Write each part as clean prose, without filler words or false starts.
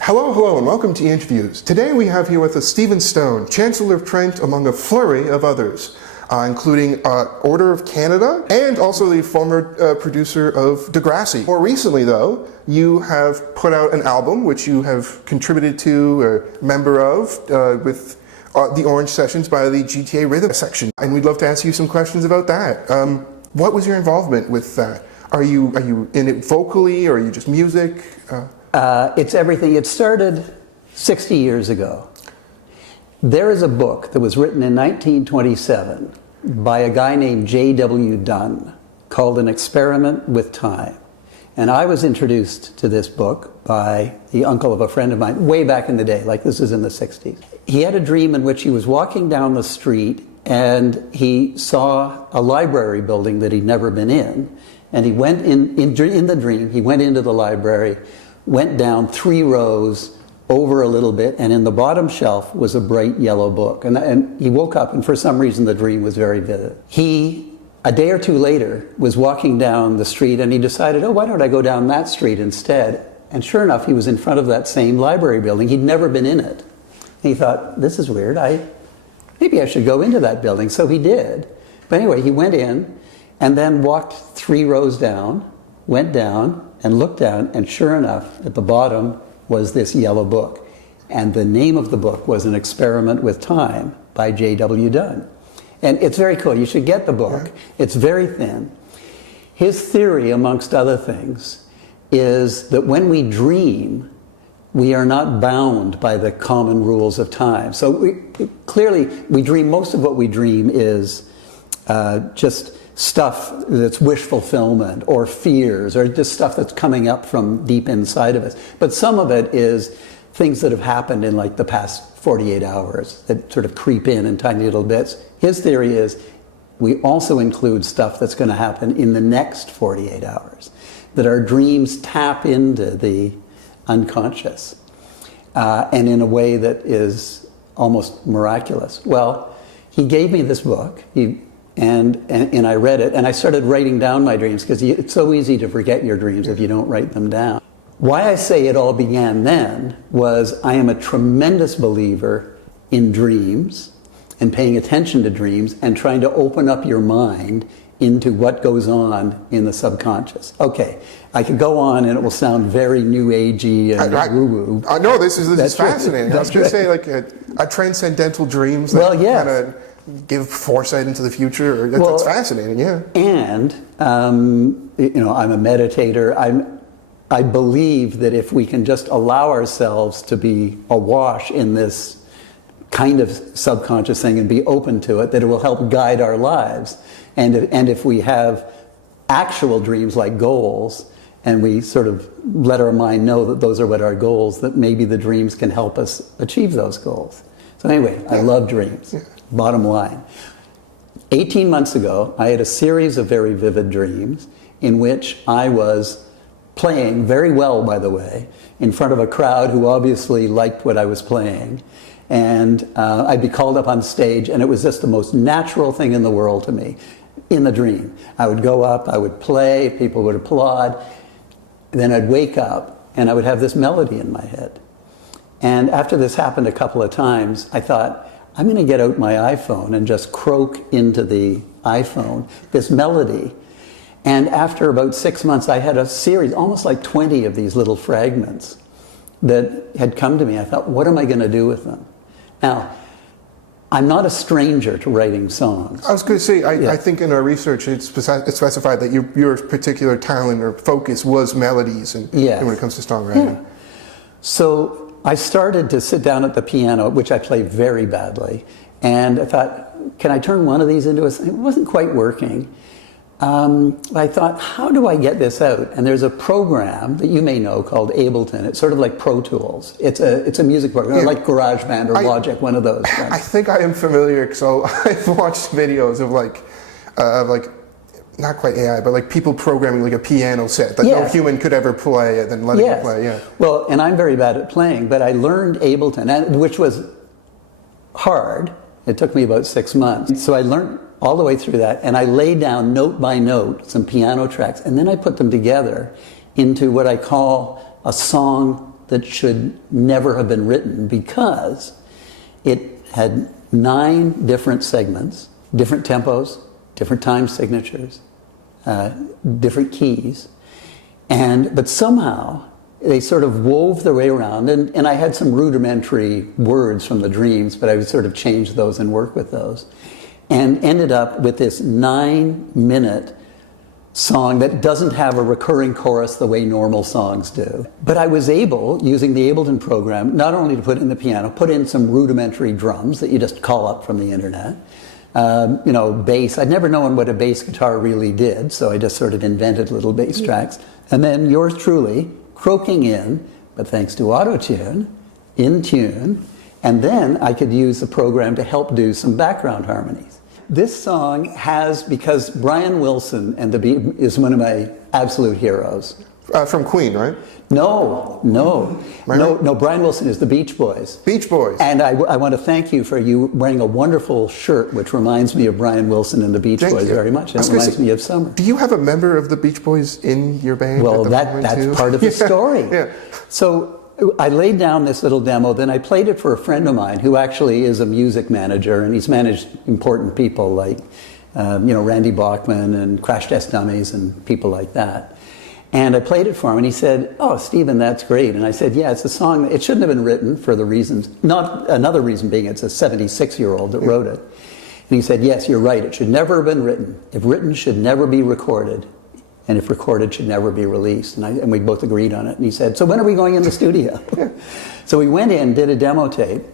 Hello, hello, and welcome to Ianterviews. Today we have here with us Stephen Stohn, Chancellor of Trent, among a flurry of others, including Order of Canada, and also the former producer of Degrassi. More recently, though, you have put out an album which you have contributed to, or member of, with the Orange Sessions by the GTA Rhythm section. And we'd love to ask you some questions about that. What was your involvement with that? Are you in it vocally, or are you just music? It's everything. It started 60 years ago. There is a book that was written in 1927 by a guy named J.W. Dunn called An Experiment with Time. And I was introduced to this book by the uncle of a friend of mine way back in the day, like this is in the 60s. He had a dream in which he was walking down the street and he saw a library building that he'd never been in. And he went in the dream, he went into the library, went down 3 rows over a little bit, and in the bottom shelf was a bright yellow book. And he woke up, and for some reason the dream was very vivid. He, a day or two later, was walking down the street, and he decided, oh, why don't I go down that street instead? And sure enough, he was in front of that same library building. He'd never been in it. And he thought, this is weird. Maybe I should go into that building. So he did. But anyway, he went in, and then walked 3 rows down, went down, and looked down, and sure enough, at the bottom was this yellow book. And the name of the book was An Experiment with Time by J.W. Dunn. And it's very cool. You should get the book. It's very thin. His theory, amongst other things, is that when we dream, we are not bound by the common rules of time. So clearly, we dream, most of what we dream is just stuff that's wish fulfillment or fears or just stuff that's coming up from deep inside of us. But some of it is things that have happened in like the past 48 hours that sort of creep in tiny little bits. His theory is we also include stuff that's going to happen in the next 48 hours, that our dreams tap into the unconscious and in a way that is almost miraculous. Well, he gave me this book. And I read it, and I started writing down my dreams, because it's so easy to forget your dreams if you don't write them down. Why I say it all began then was I am a tremendous believer in dreams and paying attention to dreams and trying to open up your mind into what goes on in the subconscious. Okay, I could go on and it will sound very new agey and woo-woo. No, this is fascinating. I was going to say like a transcendental dreams that kind of give foresight into the future. That's fascinating, yeah. And I'm a meditator. I believe that if we can just allow ourselves to be awash in this kind of subconscious thing and be open to it, that it will help guide our lives. And if we have actual dreams like goals, and we sort of let our mind know that those are what our goals, that maybe the dreams can help us achieve those goals. So anyway, I love dreams. Yeah. Bottom line. 18 months ago, I had a series of very vivid dreams in which I was playing very well, by the way, in front of a crowd who obviously liked what I was playing. And I'd be called up on stage, and it was just the most natural thing in the world to me in the dream. I would go up, I would play, people would applaud, and then I'd wake up, and I would have this melody in my head. And after this happened a couple of times, I thought, I'm going to get out my iPhone and just croak into the iPhone this melody. And after about 6 months, I had a series, almost like 20 of these little fragments that had come to me. I thought, what am I going to do with them? Now, I'm not a stranger to writing songs. I was going to say, I think in our research, it's specified that your particular talent or focus was melodies and when it comes to songwriting. Yeah. So I started to sit down at the piano, which I play very badly, and I thought, can I turn one of these into a... It wasn't quite working. I thought, how do I get this out? And there's a program that you may know called Ableton. It's sort of like Pro Tools. It's a music program, like GarageBand or Logic, one of those. I think I am familiar, so I've watched videos of like not quite AI, but like people programming like a piano set that no human could ever play and then letting it play, Well, and I'm very bad at playing, but I learned Ableton, which was hard. It took me about 6 months. So I learned all the way through that, and I laid down note by note some piano tracks, and then I put them together into what I call a song that should never have been written because it had 9 different segments, different tempos, different time signatures, different keys, but somehow they sort of wove their way around, and I had some rudimentary words from the dreams, but I would sort of change those and work with those, and ended up with this 9-minute song that doesn't have a recurring chorus the way normal songs do. But I was able, using the Ableton program, not only to put in the piano, put in some rudimentary drums that you just call up from the internet, bass. I'd never known what a bass guitar really did, so I just sort of invented little bass tracks. And then yours truly, croaking in, but thanks to auto-tune, in tune, and then I could use the program to help do some background harmonies. This song has, because Brian Wilson and the Beatles is one of my absolute heroes. From Queen, right? No. Brian Wilson is the Beach Boys. Beach Boys. And I want to thank you for you wearing a wonderful shirt, which reminds me of Brian Wilson and the Beach Boys very much. And it reminds me of summer. Do you have a member of the Beach Boys in your band? Well, that's part of the story. Yeah. So I laid down this little demo, then I played it for a friend of mine who actually is a music manager, and he's managed important people like, Randy Bachman and Crash Test Dummies and people like that. And I played it for him, and he said, "Oh, Stephen, that's great." And I said, "Yeah, it's a song that it shouldn't have been written for the reasons, not another reason being it's a 76-year-old that wrote it." And he said, "Yes, you're right. It should never have been written. If written, should never be recorded. And if recorded, should never be released." And we both agreed on it. And he said, "So when are we going in the studio?" So we went in, did a demo tape,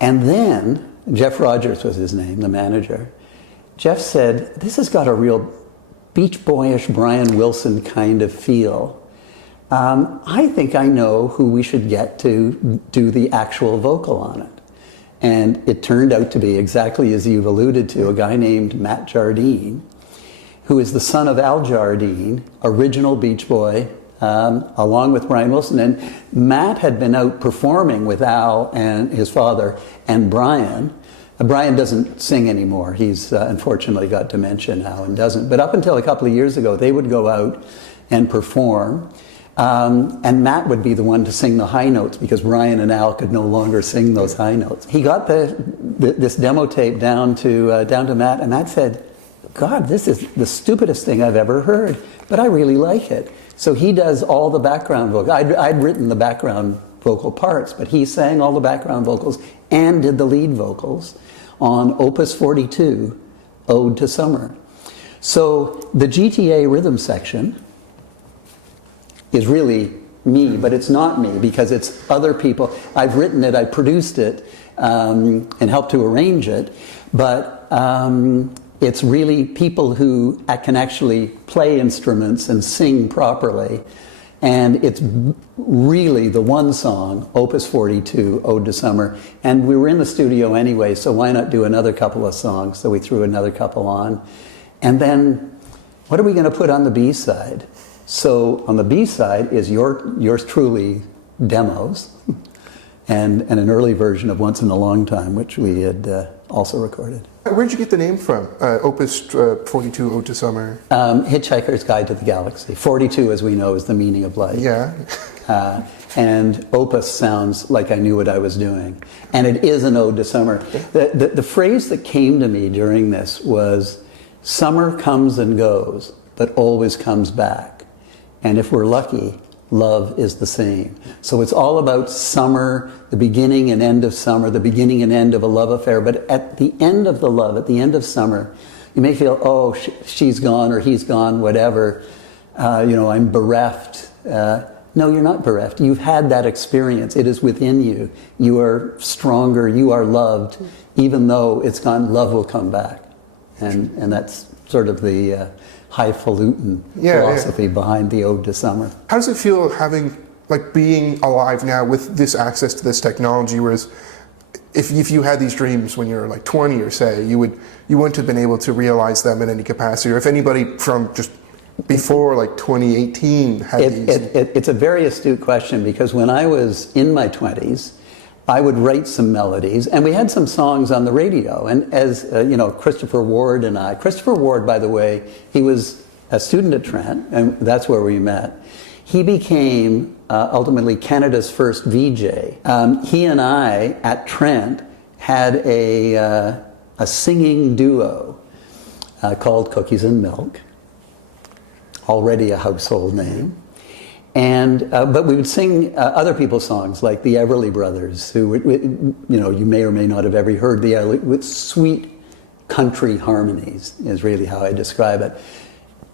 and then Jeff Rogers was his name, the manager. Jeff said, "This has got a real Beach Boyish Brian Wilson kind of feel. I think I know who we should get to do the actual vocal on it." And it turned out to be, exactly as you've alluded to, a guy named Matt Jardine, who is the son of Al Jardine, original Beach Boy, along with Brian Wilson. And Matt had been out performing with Al and his father and Brian. Brian doesn't sing anymore. He's unfortunately got dementia now and doesn't. But up until a couple of years ago, they would go out and perform. And Matt would be the one to sing the high notes because Brian and Al could no longer sing those high notes. He got this demo tape down to Matt, and Matt said, "God, this is the stupidest thing I've ever heard, but I really like it." So he does all the background vocals. I'd written the background vocal parts, but he sang all the background vocals and did the lead vocals on Opus 42, Ode to Summer. So the GTA rhythm section is really me, but it's not me because it's other people. I've written it, I produced it, and helped to arrange it, but it's really people who can actually play instruments and sing properly. And it's really the one song, Opus 42, Ode to Summer. And we were in the studio anyway, so why not do another couple of songs? So we threw another couple on. And then, what are we going to put on the B-side? So on the B-side is yours truly demos, and an early version of Once in a Long Time, which we had also recorded. Where'd you get the name from? Opus 42, Ode to Summer? Hitchhiker's Guide to the Galaxy. 42, as we know, is the meaning of life. Yeah. And Opus sounds like I knew what I was doing. And it is an ode to summer. The phrase that came to me during this was, "Summer comes and goes, but always comes back. And if we're lucky, love is the same." So it's all about summer, the beginning and end of summer, the beginning and end of a love affair. But at the end of the love, at the end of summer, you may feel, oh, she's gone or he's gone, whatever. I'm bereft. No, you're not bereft. You've had that experience. It is within you. You are stronger. You are loved. Even though it's gone, love will come back. And that's sort of the highfalutin philosophy behind the Ode to Summer. How does it feel being alive now with this access to this technology, whereas if you had these dreams when you were 20 or say, you wouldn't have been able to realize them in any capacity, or if anybody from just before 2018 had these? It's a very astute question, because when I was in my 20s, I would write some melodies, and we had some songs on the radio. And as Christopher Ward and Christopher Ward, by the way, he was a student at Trent, and that's where we met. He became ultimately Canada's first VJ. He and I at Trent had a singing duo called Cookies and Milk, already a household name. And but we would sing other people's songs, like the Everly Brothers, who you may or may not have ever heard the Everly, with sweet country harmonies is really how I describe it.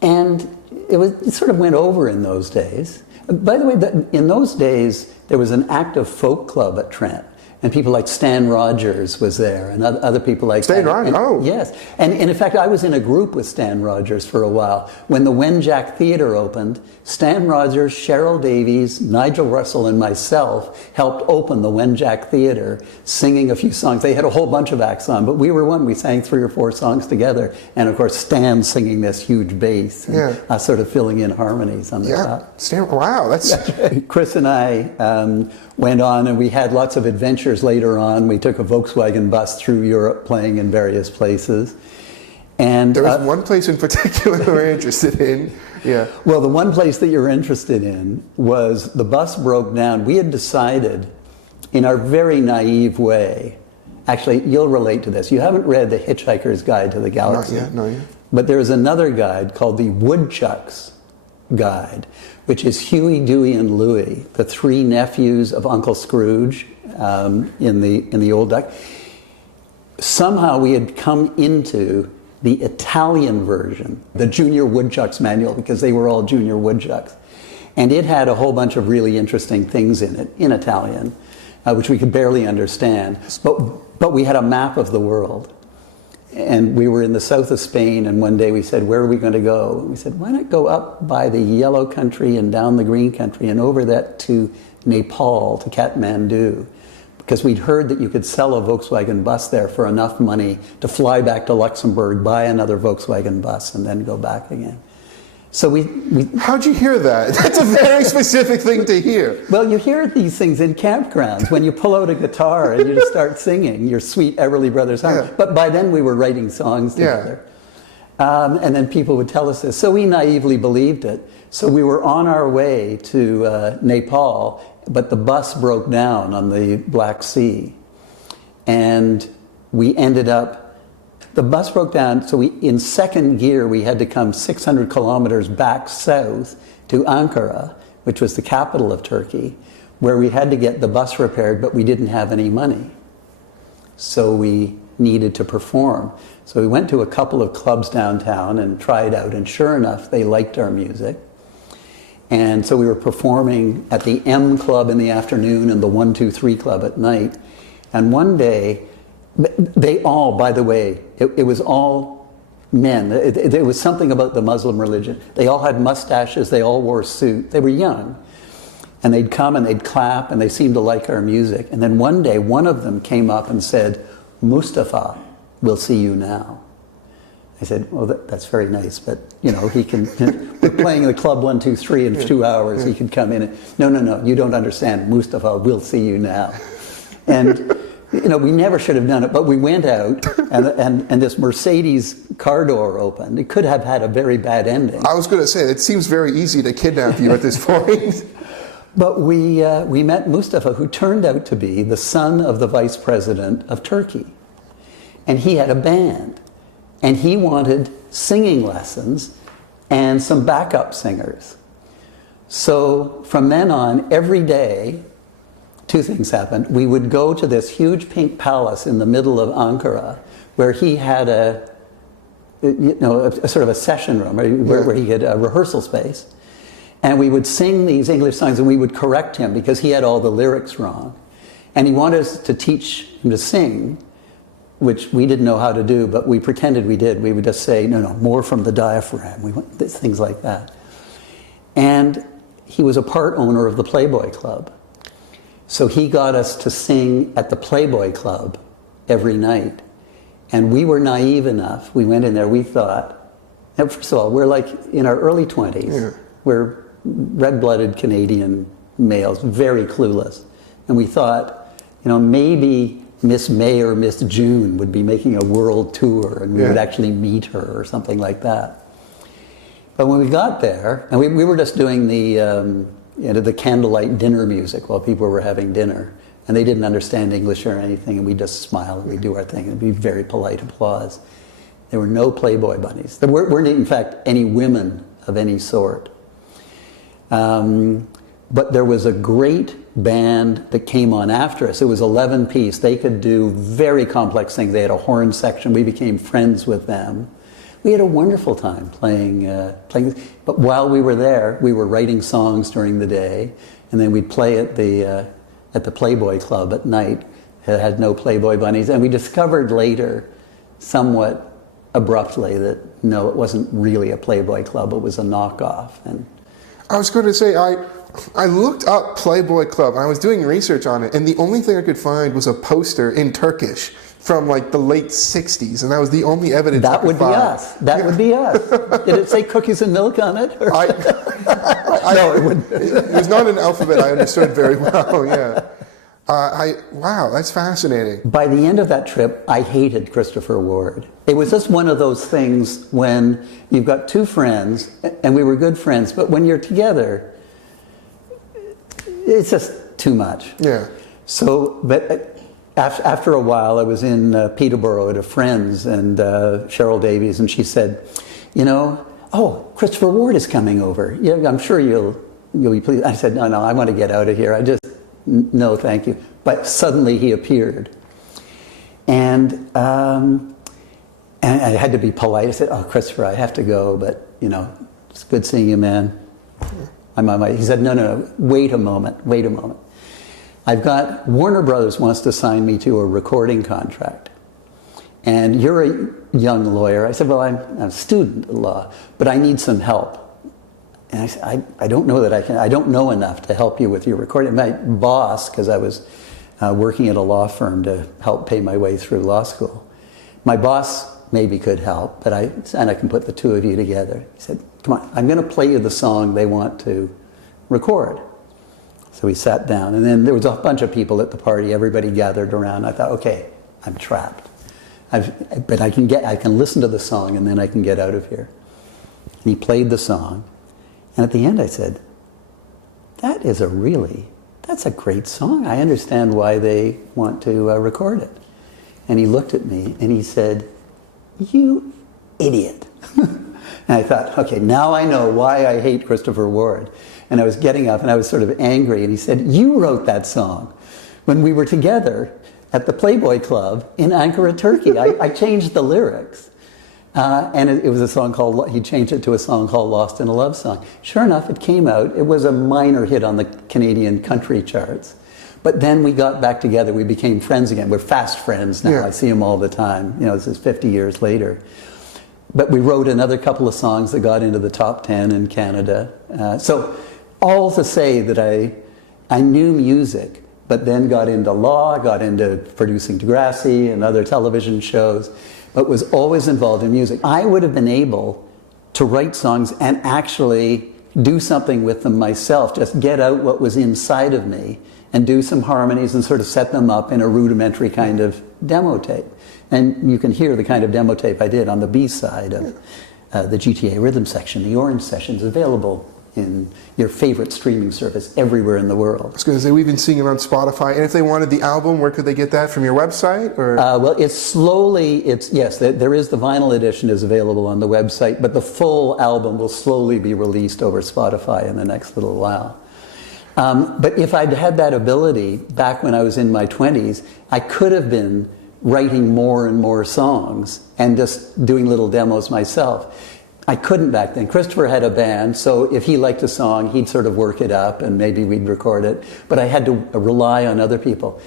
And it sort of went over in those days. By the way, in those days there was an active folk club at Trent. And people like Stan Rogers was there, and other people like Stan Rogers, oh. Yes. And in fact, I was in a group with Stan Rogers for a while. When the Wenjack Theatre opened, Stan Rogers, Cheryl Davies, Nigel Russell, and myself helped open the Wenjack Theatre, singing a few songs. They had a whole bunch of acts on, but we were one. We sang 3 or 4 songs together. And of course, Stan singing this huge bass, and us sort of filling in harmonies on the top. Stan, wow, that's... Chris and I went on, and we had lots of adventures later on. We took a Volkswagen bus through Europe, playing in various places. And there was one place in particular we're interested in. Yeah. Well, the one place that you're interested in was the bus broke down. We had decided, in our very naive way, actually, you'll relate to this. You haven't read The Hitchhiker's Guide to the Galaxy. Not yet. But there is another guide called the Woodchuck's Guide, which is Huey, Dewey, and Louie, the 3 nephews of Uncle Scrooge in the old duck. Somehow we had come into the Italian version, the Junior Woodchucks manual, because they were all Junior Woodchucks. And it had a whole bunch of really interesting things in it, in Italian, which we could barely understand. But we had a map of the world. And we were in the south of Spain, and one day we said, where are we going to go? And we said, why not go up by the yellow country and down the green country and over that to Nepal, to Kathmandu? Because we'd heard that you could sell a Volkswagen bus there for enough money to fly back to Luxembourg, buy another Volkswagen bus, and then go back again. So we How'd you hear that? That's a very specific thing to hear. Well, you hear these things in campgrounds when you pull out a guitar and you just start singing your sweet Everly Brothers song. Yeah. But by then we were writing songs together. And then people would tell us this. So we naively believed it. So we were on our way to Nepal, but the bus broke down on the Black Sea. And we ended up, the bus broke down, so in second gear, we had to come 600 kilometers back south to Ankara, which was the capital of Turkey, where we had to get the bus repaired, but we didn't have any money. So we needed to perform. So we went to a couple of clubs downtown and tried out, and sure enough, they liked our music. And so we were performing at the M Club in the afternoon and the 1-2-3 Club at night. And one day, they all, by the way, it was all men. There was something about the Muslim religion. They all had mustaches, they all wore suits. They were young. And they'd come and they'd clap and they seemed to like our music. And then one day, one of them came up and said, Mustafa, we'll see you now. I said, well, that's very nice, but, he can, we're playing the club 1-2-3 in 2 hours. He could come in and, no, you don't understand. Mustafa, we'll see you now. And, we never should have done it, but we went out and this Mercedes car door opened. It could have had a very bad ending. I was going to say, it seems very easy to kidnap you at this point. But we met Mustafa, who turned out to be the son of the vice president of Turkey. And he had a band. And he wanted singing lessons and some backup singers. So from then on, every day, 2 things happened. We would go to this huge pink palace in the middle of Ankara, where he had a sort of a session room, where he had a rehearsal space. And we would sing these English songs, and we would correct him because he had all the lyrics wrong. And he wanted us to teach him to sing, which we didn't know how to do, but we pretended we did. We would just say, no, more from the diaphragm. We went, things like that. And he was a part owner of the Playboy Club. So he got us to sing at the Playboy Club every night. And we were naive enough. We went in there, we thought, and first of all, we're like in our early 20s. Yeah. We're red-blooded Canadian males, very clueless. And we thought, maybe Miss May or Miss June would be making a world tour and we would actually meet her or something like that. But when we got there, and we were just doing the candlelight dinner music while people were having dinner, and they didn't understand English or anything, and we'd just smile and we'd do our thing, and it'd be very polite applause. There were no Playboy bunnies. There weren't, in fact, any women of any sort. But there was a great band that came on after us. It was 11-piece. They could do very complex things. They had a horn section. We became friends with them. We had a wonderful time playing. But while we were there, we were writing songs during the day, and then we'd play at the Playboy Club at night. It had no Playboy bunnies, and we discovered later, somewhat abruptly, that no, it wasn't really a Playboy Club. It was a knockoff. And I was going to say, I looked up Playboy Club, and I was doing research on it, and the only thing I could find was a poster in Turkish from like the late 60s, and that was the only evidence I could find. That would be us. Did it say cookies and milk on it? Or? No, it wouldn't. It was not an alphabet I understood very well, yeah. Wow, that's fascinating. By the end of that trip, I hated Christopher Ward. It was just one of those things when you've got two friends, and we were good friends, but when you're together, it's just too much. Yeah. So, but after a while, I was in Peterborough at a friend's, and Cheryl Davies, and she said, oh, Christopher Ward is coming over. Yeah, I'm sure you'll be pleased. I said, no, I want to get out of here. No, thank you. But suddenly he appeared. And I had to be polite. I said, oh, Christopher, I have to go, but, it's good seeing you, man. I'm on my... He said, no, wait a moment. Warner Brothers wants to sign me to a recording contract. And you're a young lawyer. I said, well, I'm a student of law, but I need some help. And I said, I don't know that I don't know enough to help you with your recording. My boss, because I was working at a law firm to help pay my way through law school, my boss maybe could help, but I can put the two of you together. He said, come on, I'm going to play you the song they want to record. So we sat down, and then there was a bunch of people at the party. Everybody gathered around. I thought, okay, I'm trapped. But I can listen to the song, and then I can get out of here. And he played the song. And at the end I said, that's a great song. I understand why they want to record it. And he looked at me and he said, you idiot. And I thought, okay, now I know why I hate Christopher Ward. And I was getting up and I was sort of angry, and he said, you wrote that song when we were together at the Playboy Club in Ankara, Turkey. I changed the lyrics. And it was a song called, he changed it to a song called Lost in a Love Song. Sure enough, it came out. It was a minor hit on the Canadian country charts. But then we got back together. We became friends again. We're fast friends now. Yeah. I see him all the time. This is 50 years later. But we wrote another couple of songs that got into the top 10 in Canada. So all to say that I knew music, but then got into law, got into producing Degrassi and other television shows, but was always involved in music. I would have been able to write songs and actually do something with them myself, just get out what was inside of me and do some harmonies and sort of set them up in a rudimentary kind of demo tape. And you can hear the kind of demo tape I did on the B side of the GTA Rhythm section. The Orange Session's available in your favorite streaming service everywhere in the world. I was going to say, we've been seeing it on Spotify. And if they wanted the album, where could they get that? From your website? Or? Well, yes, there is the vinyl edition is available on the website, but the full album will slowly be released over Spotify in the next little while. But if I'd had that ability back when I was in my 20s, I could have been writing more and more songs and just doing little demos myself. I couldn't back then. Christopher had a band, so if he liked a song, he'd sort of work it up and maybe we'd record it. But I had to rely on other people.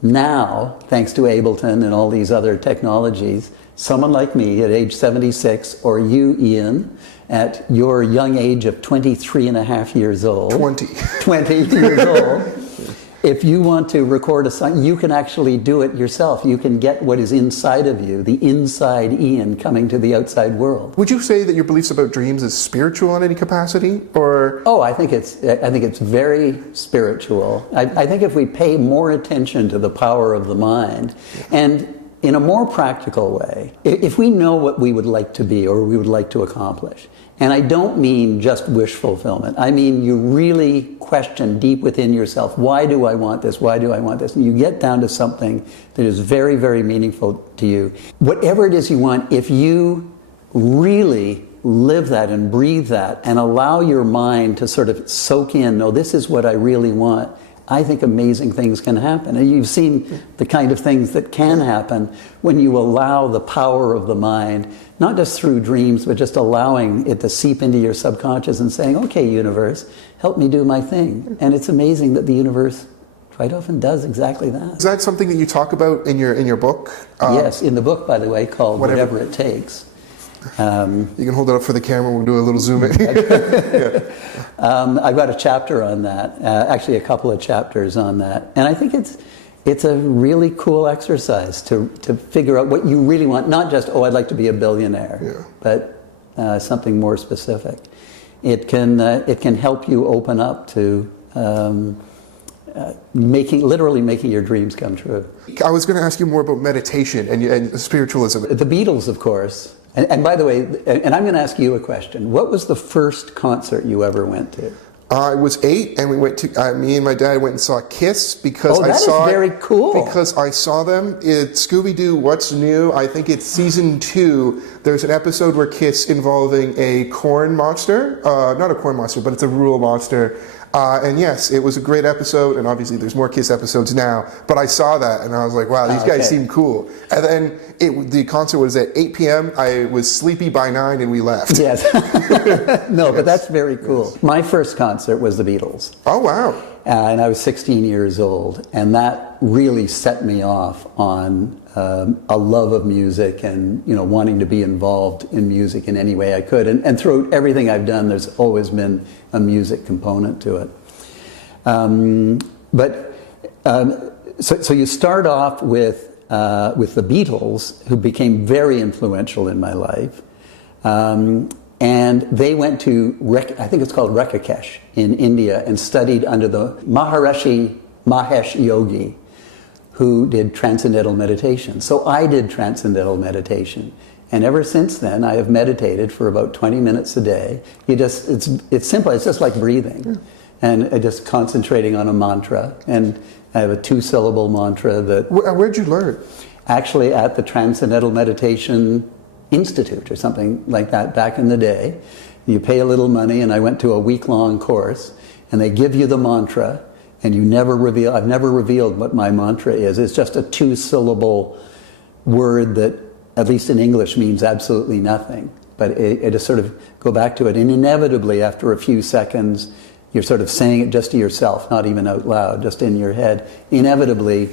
Now, thanks to Ableton and all these other technologies, someone like me at age 76, or you, Ian, at your young age of 23 and a half years old. 20 years old. If you want to record a song, you can actually do it yourself. You can get what is inside of you, the inside Ian coming to the outside world. Would you say that your beliefs about dreams is spiritual in any capacity, or? Oh, I think it's very spiritual. I think if we pay more attention to the power of the mind, and in a more practical way, if we know what we would like to be or we would like to accomplish, And I don't mean just wish fulfillment. I mean you really question deep within yourself, why do I want this? Why do I want this? And you get down to something that is very, very meaningful to you. Whatever it is you want, if you really live that and breathe that and allow your mind to sort of soak in, no, this is what I really want, I think amazing things can happen. And you've seen the kind of things that can happen when you allow the power of the mind, not just through dreams, but just allowing it to seep into your subconscious and saying, okay, universe, help me do my thing. And it's amazing that the universe quite often does exactly that. Is that something that you talk about in your book? Yes, in the book, by the way, called Whatever It Takes. You can hold it up for the camera, we'll do a little zoom in. Yeah. I've got a chapter on that, actually a couple of chapters on that. And I think it's a really cool exercise to figure out what you really want, not just, oh, I'd like to be a billionaire, but something more specific. It can help you open up to literally making your dreams come true. I was going to ask you more about meditation and spiritualism. The Beatles, of course. And by the way, and I'm going to ask you a question. What was the first concert you ever went to? I was 8, and we went to. Me and my dad went and saw Kiss because that is very cool. Because I saw them. It's Scooby-Doo. What's New? I think it's season 2. There's an episode where Kiss involving a corn monster. Not a corn monster, but it's a rural monster. And yes, it was a great episode, and obviously there's more Kiss episodes now, but I saw that and I was like, wow, these guys seem cool. And then the concert was at 8 p.m. I was sleepy by 9 and we left. Yes. No, but that's very cool. Yes. My first concert was the Beatles. Oh, wow. And I was 16 years old, and that really set me off on a love of music and wanting to be involved in music in any way I could. And through everything I've done, there's always been a music component to it. So you start off with the Beatles, who became very influential in my life. And they went to, I think it's called Rishikesh in India, and studied under the Maharishi Mahesh Yogi, who did transcendental meditation. So I did transcendental meditation. And ever since then, I have meditated for about 20 minutes a day. It's simple, it's just like breathing. And just concentrating on a mantra. And I have a 2-syllable mantra that... Where'd you learn? Actually at the Transcendental Meditation Institute or something like that back in the day. You pay a little money, and I went to a week-long course, and they give you the mantra, and you never reveal. I've never revealed what my mantra is. It's just a 2-syllable word that, at least in English, means absolutely nothing. But it just sort of go back to it, and inevitably, after a few seconds, you're sort of saying it just to yourself, not even out loud, just in your head. Inevitably,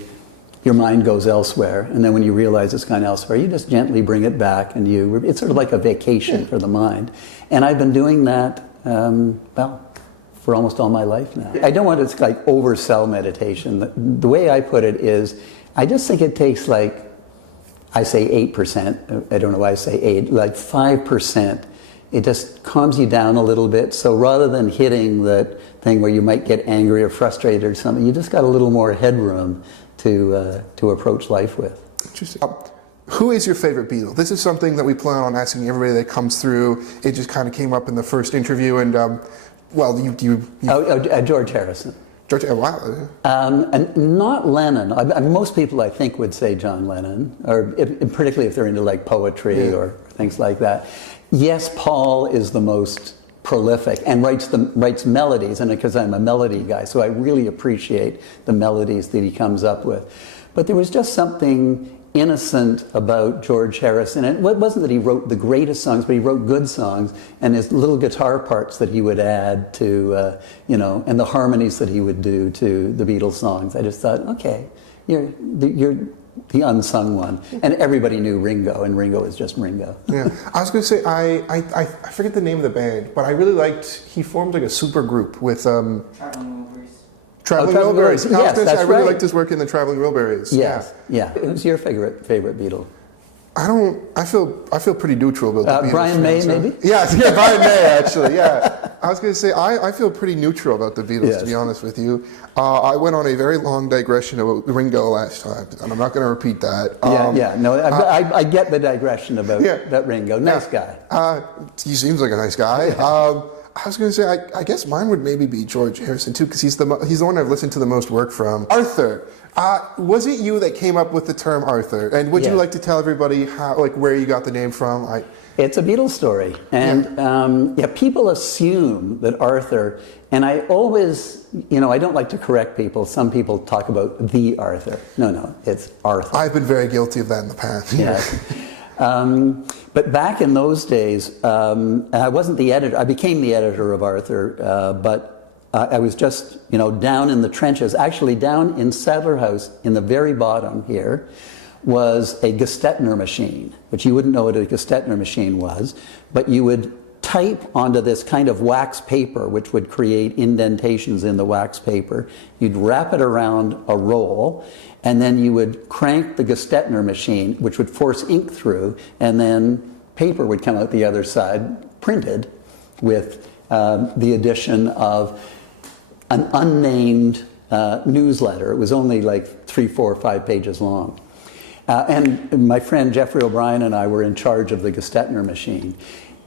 your mind goes elsewhere, and then when you realize it's gone elsewhere, you just gently bring it back, and it's sort of like a vacation for the mind. And I've been doing that, for almost all my life now. I don't want to oversell meditation. The way I put it is, I just think it takes I say 8%, I don't know why I say 8, 5%. It just calms you down a little bit. So rather than hitting that thing where you might get angry or frustrated or something, you just got a little more headroom to approach life with. Interesting. Who is your favorite Beatle? This is something that we plan on asking everybody that comes through. It just kind of came up in the first interview, and George Harrison. George, wow. And not Lennon. Most people, I think, would say John Lennon, or particularly if they're into poetry or things like that. Yes, Paul is the most prolific and writes melodies, and because I'm a melody guy, so I really appreciate the melodies that he comes up with. But there was just something innocent about George Harrison. And it wasn't that he wrote the greatest songs, but he wrote good songs, and his little guitar parts that he would add to, and the harmonies that he would do to the Beatles songs. I just thought, okay, you're the unsung one. And everybody knew Ringo, and Ringo is just Ringo. Yeah, I was going to say, I forget the name of the band, but I really liked, he formed a super group with... Traveling Wilburys. Yes, I really liked his work in the Traveling Wilburys. Yes, yeah. Who's your favorite Beatle? I feel pretty neutral about the Beatles. Brian May, fans, maybe? Yeah, Brian May, actually, yeah. I was going to say, I feel pretty neutral about the Beatles, Yes. to be honest with you. I went on a very long digression about Ringo last time, and I'm not going to repeat that. I get the digression about that Ringo. Nice guy. He seems like a nice guy. I was going to say, I guess mine would maybe be George Harrison, too, because he's the one I've listened to the most work from. Arthur. Was it you that came up with the term Arthur? And would you like to tell everybody where you got the name from? It's a Beatles story. And people assume that Arthur, and I always, I don't like to correct people. Some people talk about the Arthur. No, it's Arthur. I've been very guilty of that in the past. Yes. But back in those days, I wasn't the editor. I became the editor of Arthur, but I was just, down in the trenches. Actually, down in Sadler House, in the very bottom here, was a Gestetner machine, which you wouldn't know what a Gestetner machine was, but you would type onto this kind of wax paper, which would create indentations in the wax paper. You'd wrap it around a roll, and then you would crank the Gestetner machine, which would force ink through, and then paper would come out the other side, printed, with the addition of an unnamed newsletter. It was only like 3, 4, 5 pages long. And my friend Jeffrey O'Brien and I were in charge of the Gestetner machine.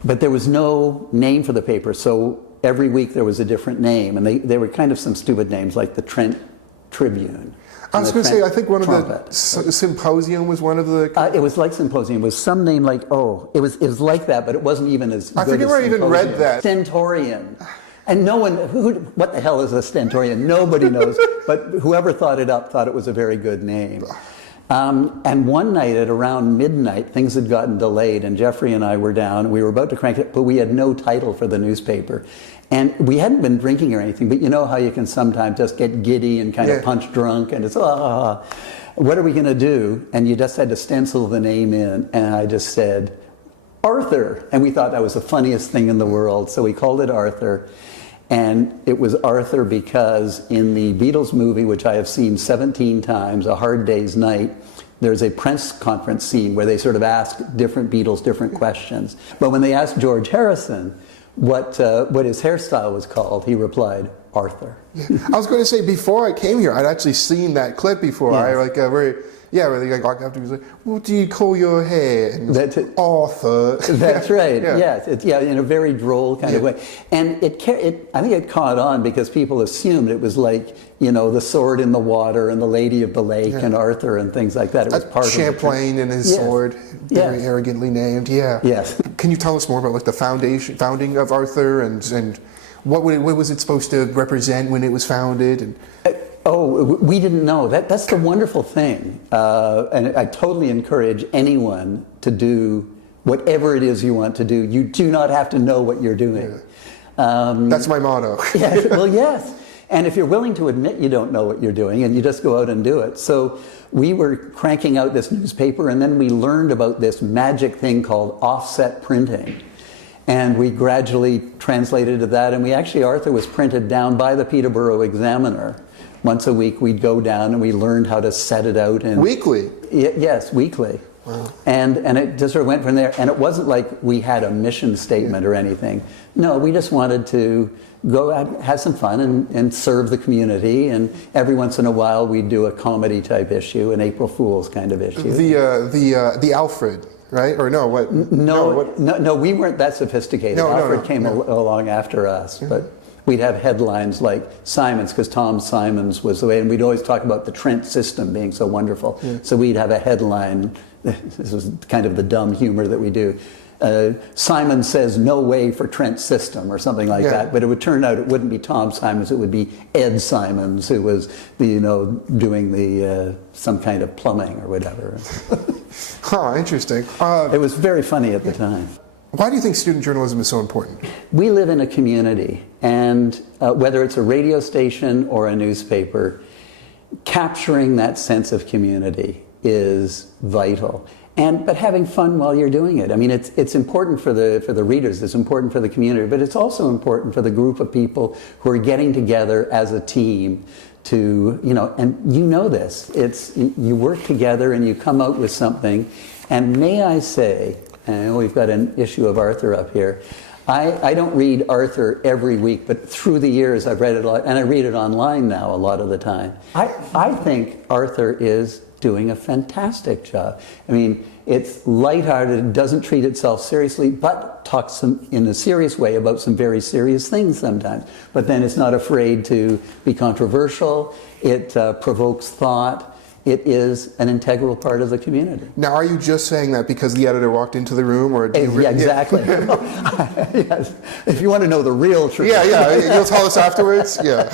But there was no name for the paper, so every week there was a different name. And they were kind of some stupid names, like the Trent Tribune. I was going to say, I think one of the Symposium was one of the... it was like Symposium. It was some name like, it was like that, but it wasn't even as good as I forget where I even read that. Stentorian. And no one, what the hell is a stentorian? Nobody knows, but whoever thought it up thought it was a very good name. And one night at around midnight, things had gotten delayed, and Jeffrey and I were down. We were about to crank it, but we had no title for the newspaper. And we hadn't been drinking or anything, but you know how you can sometimes just get giddy and kind of punch drunk, and it's, what are we going to do? And you just had to stencil the name in, and I just said, Arthur. And we thought that was the funniest thing in the world, so we called it Arthur. And it was Arthur because in the Beatles movie, which I have seen 17 times, A Hard Day's Night, there's a press conference scene where they sort of ask different Beatles different questions. But when they asked George Harrison what his hairstyle was called, he replied, Arthur. I was going to say, before I came here, I'd actually seen that clip before. Yes. Where they walk up to me and say, what do you call your hair? And That's it. Arthur. That's right. Yes. It's in a very droll kind of way. And I think it caught on because people assumed it was like, the sword in the water and the lady of the lake and Arthur and things like that. It was part of Champlain and his sword, very arrogantly named. Yeah. Yes. Can you tell us more about the founding of Arthur and what was it supposed to represent when it was founded? We didn't know. That's the wonderful thing. And I totally encourage anyone to do whatever it is you want to do. You do not have to know what you're doing. That's my motto. Yes. Well, yes. And if you're willing to admit you don't know what you're doing, and you just go out and do it. So we were cranking out this newspaper, and then we learned about this magic thing called offset printing. And we gradually translated to that, and Arthur was printed down by the Peterborough Examiner. Once a week we'd go down and we learned how to set it out. Weekly? Yes, weekly. Wow. And it just sort of went from there. And it wasn't like we had a mission statement or anything. No, we just wanted to go out, have some fun and serve the community. And every once in a while we'd do a comedy type issue, an April Fool's kind of issue. The Alfred, right? Or no, what? No, we weren't that sophisticated. Alfred came along after us, but we'd have headlines like Simons, because Tom Simons was the way, and we'd always talk about the Trent system being so wonderful. Yeah. So we'd have a headline, this was kind of the dumb humor that we do, Simon says no way for Trent system or something like that, but it would turn out it wouldn't be Tom Simons, it would be Ed Simons, who was doing the some kind of plumbing or whatever. Interesting. It was very funny at the time. Why do you think student journalism is so important? We live in a community, and whether it's a radio station or a newspaper, capturing that sense of community is vital. But having fun while you're doing it. I mean, it's important for the readers, it's important for the community, but it's also important for the group of people who are getting together as a team to, and you know this, you work together and you come out with something. And may I say, and I know we've got an issue of Arthur up here, I don't read Arthur every week, but through the years I've read it a lot, and I read it online now a lot of the time. I think Arthur is doing a fantastic job. I mean, it's lighthearted, it doesn't treat itself seriously, but talks in a serious way about some very serious things sometimes. But then it's not afraid to be controversial, it provokes thought. It is an integral part of the community. Now, are you just saying that because the editor walked into the room, or do you yeah, exactly. Yes. If you want to know the real truth. Yeah, you'll tell us afterwards. Yeah.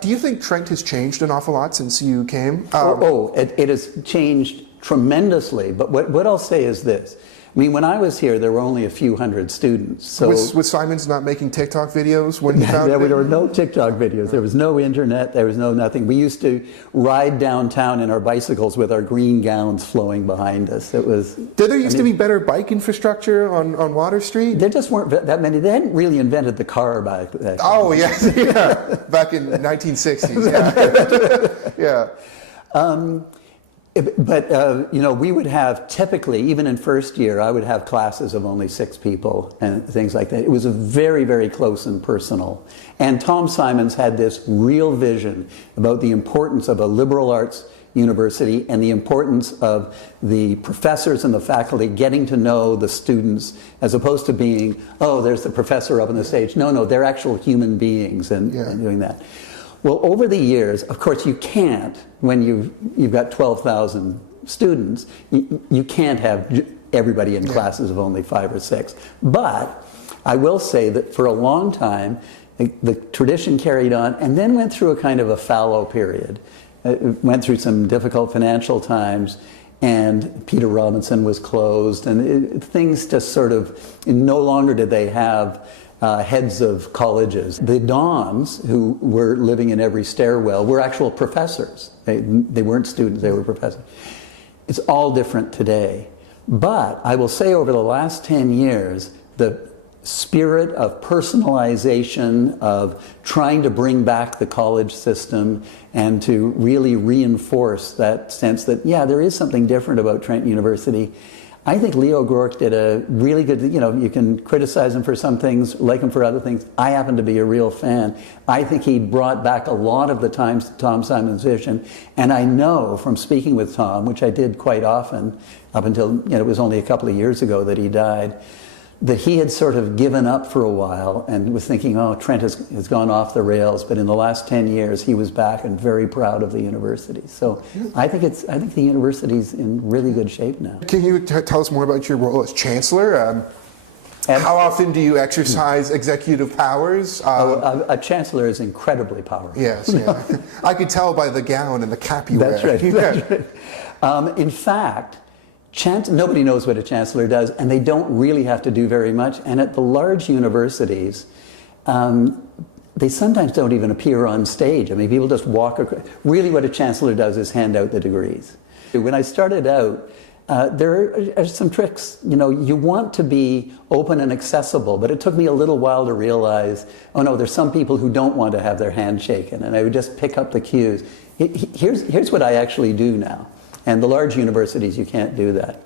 Do you think Trent has changed an awful lot since you came? It has changed tremendously. But what I'll say is this. I mean, when I was here, there were only a few hundred students. So was Simons not making TikTok videos when you found there were no TikTok videos. There was no internet. There was no nothing. We used to ride downtown in our bicycles with our green gowns flowing behind us. It was. Did there used to be better bike infrastructure on Water Street? There just weren't that many. They hadn't really invented the car back then. Oh yes, yeah, back in 1960s. Yeah, yeah. But, we would have typically, even in first year, I would have classes of only 6 people and things like that. It was a very, very close and personal. And Tom Simons had this real vision about the importance of a liberal arts university and the importance of the professors and the faculty getting to know the students as opposed to being, oh, there's the professor up on the stage. No, they're actual human beings and doing that. Well, over the years, of course, you can't, when you've got 12,000 students, you can't have everybody in classes of only 5 or 6. But I will say that for a long time, the tradition carried on and then went through a kind of a fallow period. It went through some difficult financial times, and Peter Robinson was closed, and things just sort of, no longer did they have heads of colleges. The Dons, who were living in every stairwell, were actual professors. They weren't students, they were professors. It's all different today. But I will say over the last 10 years, the spirit of personalization, of trying to bring back the college system and to really reinforce that sense that, yeah, there is something different about Trent University. I think Leo Gork did a really good, you can criticize him for some things, like him for other things. I happen to be a real fan. I think he brought back a lot of the times to Tom Simons' vision. And I know from speaking with Tom, which I did quite often, up until, it was only a couple of years ago that he died, that he had sort of given up for a while and was thinking, oh, Trent has gone off the rails. But in the last 10 years, he was back and very proud of the university. So I think the university's in really good shape now. Can you tell us more about your role as Chancellor? How often do you exercise executive powers? A chancellor is incredibly powerful. Yes, yeah. I could tell by the gown and the cap you wear. That's right. That's right. In fact, nobody knows what a chancellor does, and they don't really have to do very much. And at the large universities, they sometimes don't even appear on stage. I mean, people just walk across. Really what a chancellor does is hand out the degrees. When I started out, there are some tricks. You want to be open and accessible, but it took me a little while to realize, oh no, there's some people who don't want to have their hand shaken, and I would just pick up the cues. Here's what I actually do now. And the large universities, you can't do that.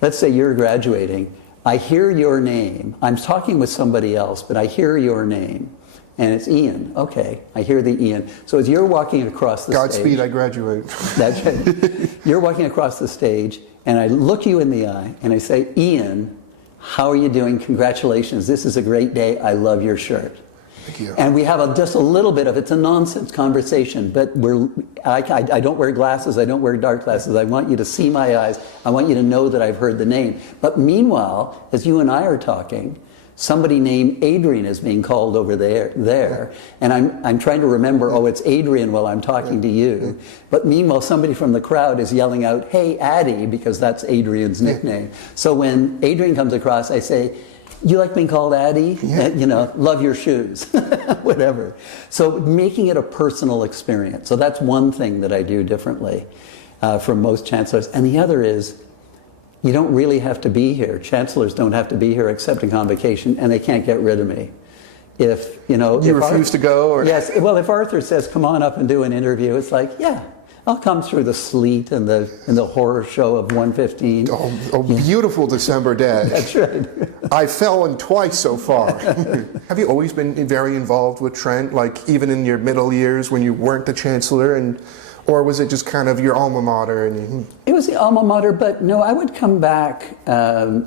Let's say you're graduating. I hear your name. I'm talking with somebody else, but I hear your name. And it's Ian. Okay, I hear the Ian. So as you're walking across the stage... Godspeed, I graduate. That's right. You're walking across the stage, and I look you in the eye, and I say, Ian, how are you doing? Congratulations. This is a great day. I love your shirt. Thank you. And we have just a little bit of, it's a nonsense conversation, but I don't wear glasses, I don't wear dark glasses. I want you to see my eyes. I want you to know that I've heard the name. But meanwhile, as you and I are talking, somebody named Adrian is being called over there, and I'm trying to remember, oh, it's Adrian while I'm talking to you. But meanwhile, somebody from the crowd is yelling out, hey, Addie, because that's Adrian's nickname. So when Adrian comes across, I say, you like being called Addie? Yeah. Love your shoes, whatever. So making it a personal experience. So that's one thing that I do differently from most chancellors. And the other is, you don't really have to be here. Chancellors don't have to be here except in convocation, and they can't get rid of me. If, you know... You if refuse to go? Or? Yes. Well, if Arthur says, come on up and do an interview, it's like, yeah, I'll come through the sleet and the horror show of 1:15. Oh, beautiful December day. That's right. I've fallen twice so far. Have you always been very involved with Trent, like even in your middle years when you weren't the chancellor, or was it just kind of your alma mater? It was the alma mater, but no, I would come back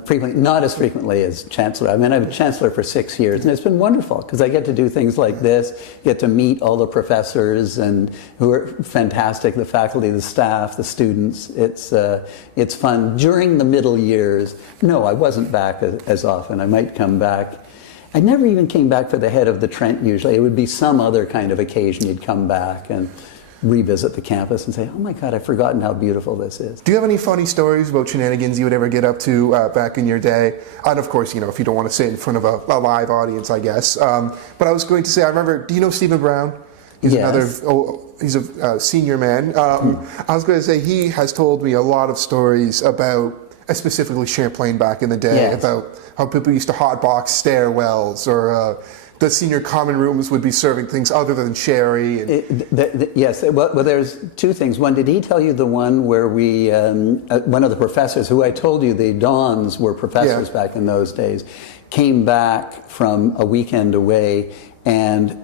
frequently, not as frequently as chancellor. I mean, I've been chancellor for 6 years, and it's been wonderful because I get to do things like this, get to meet all the professors and who are fantastic, the faculty, the staff, the students. It's fun. During the middle years, no, I wasn't back as often. I might come back. I never even came back for the head of the Trent usually. It would be some other kind of occasion you'd come back and revisit the campus and say, oh my God, I've forgotten how beautiful this is. Do you have any funny stories about shenanigans you would ever get up to back in your day? And of course, you know, if you don't want to say it in front of a live audience, I guess. But I was going to say, I remember, do you know Stephen Brown? He's yes. He's a senior man. I was going to say, he has told me a lot of stories about, specifically Champlain back in the day, yes. about how people used to hotbox stairwells, or the senior common rooms would be serving things other than sherry. Yes, well, there's two things. One, did he tell you the one where we, one of the professors, who I told you the Dons were professors back in those days, came back from a weekend away and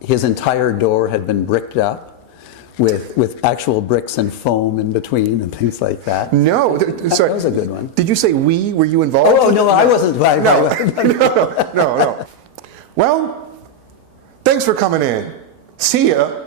his entire door had been bricked up with actual bricks and foam in between and things like that. No, sorry. That was a good one. Did you say we? Were you involved? Oh, no, I wasn't. No. Well, thanks for coming in. See ya.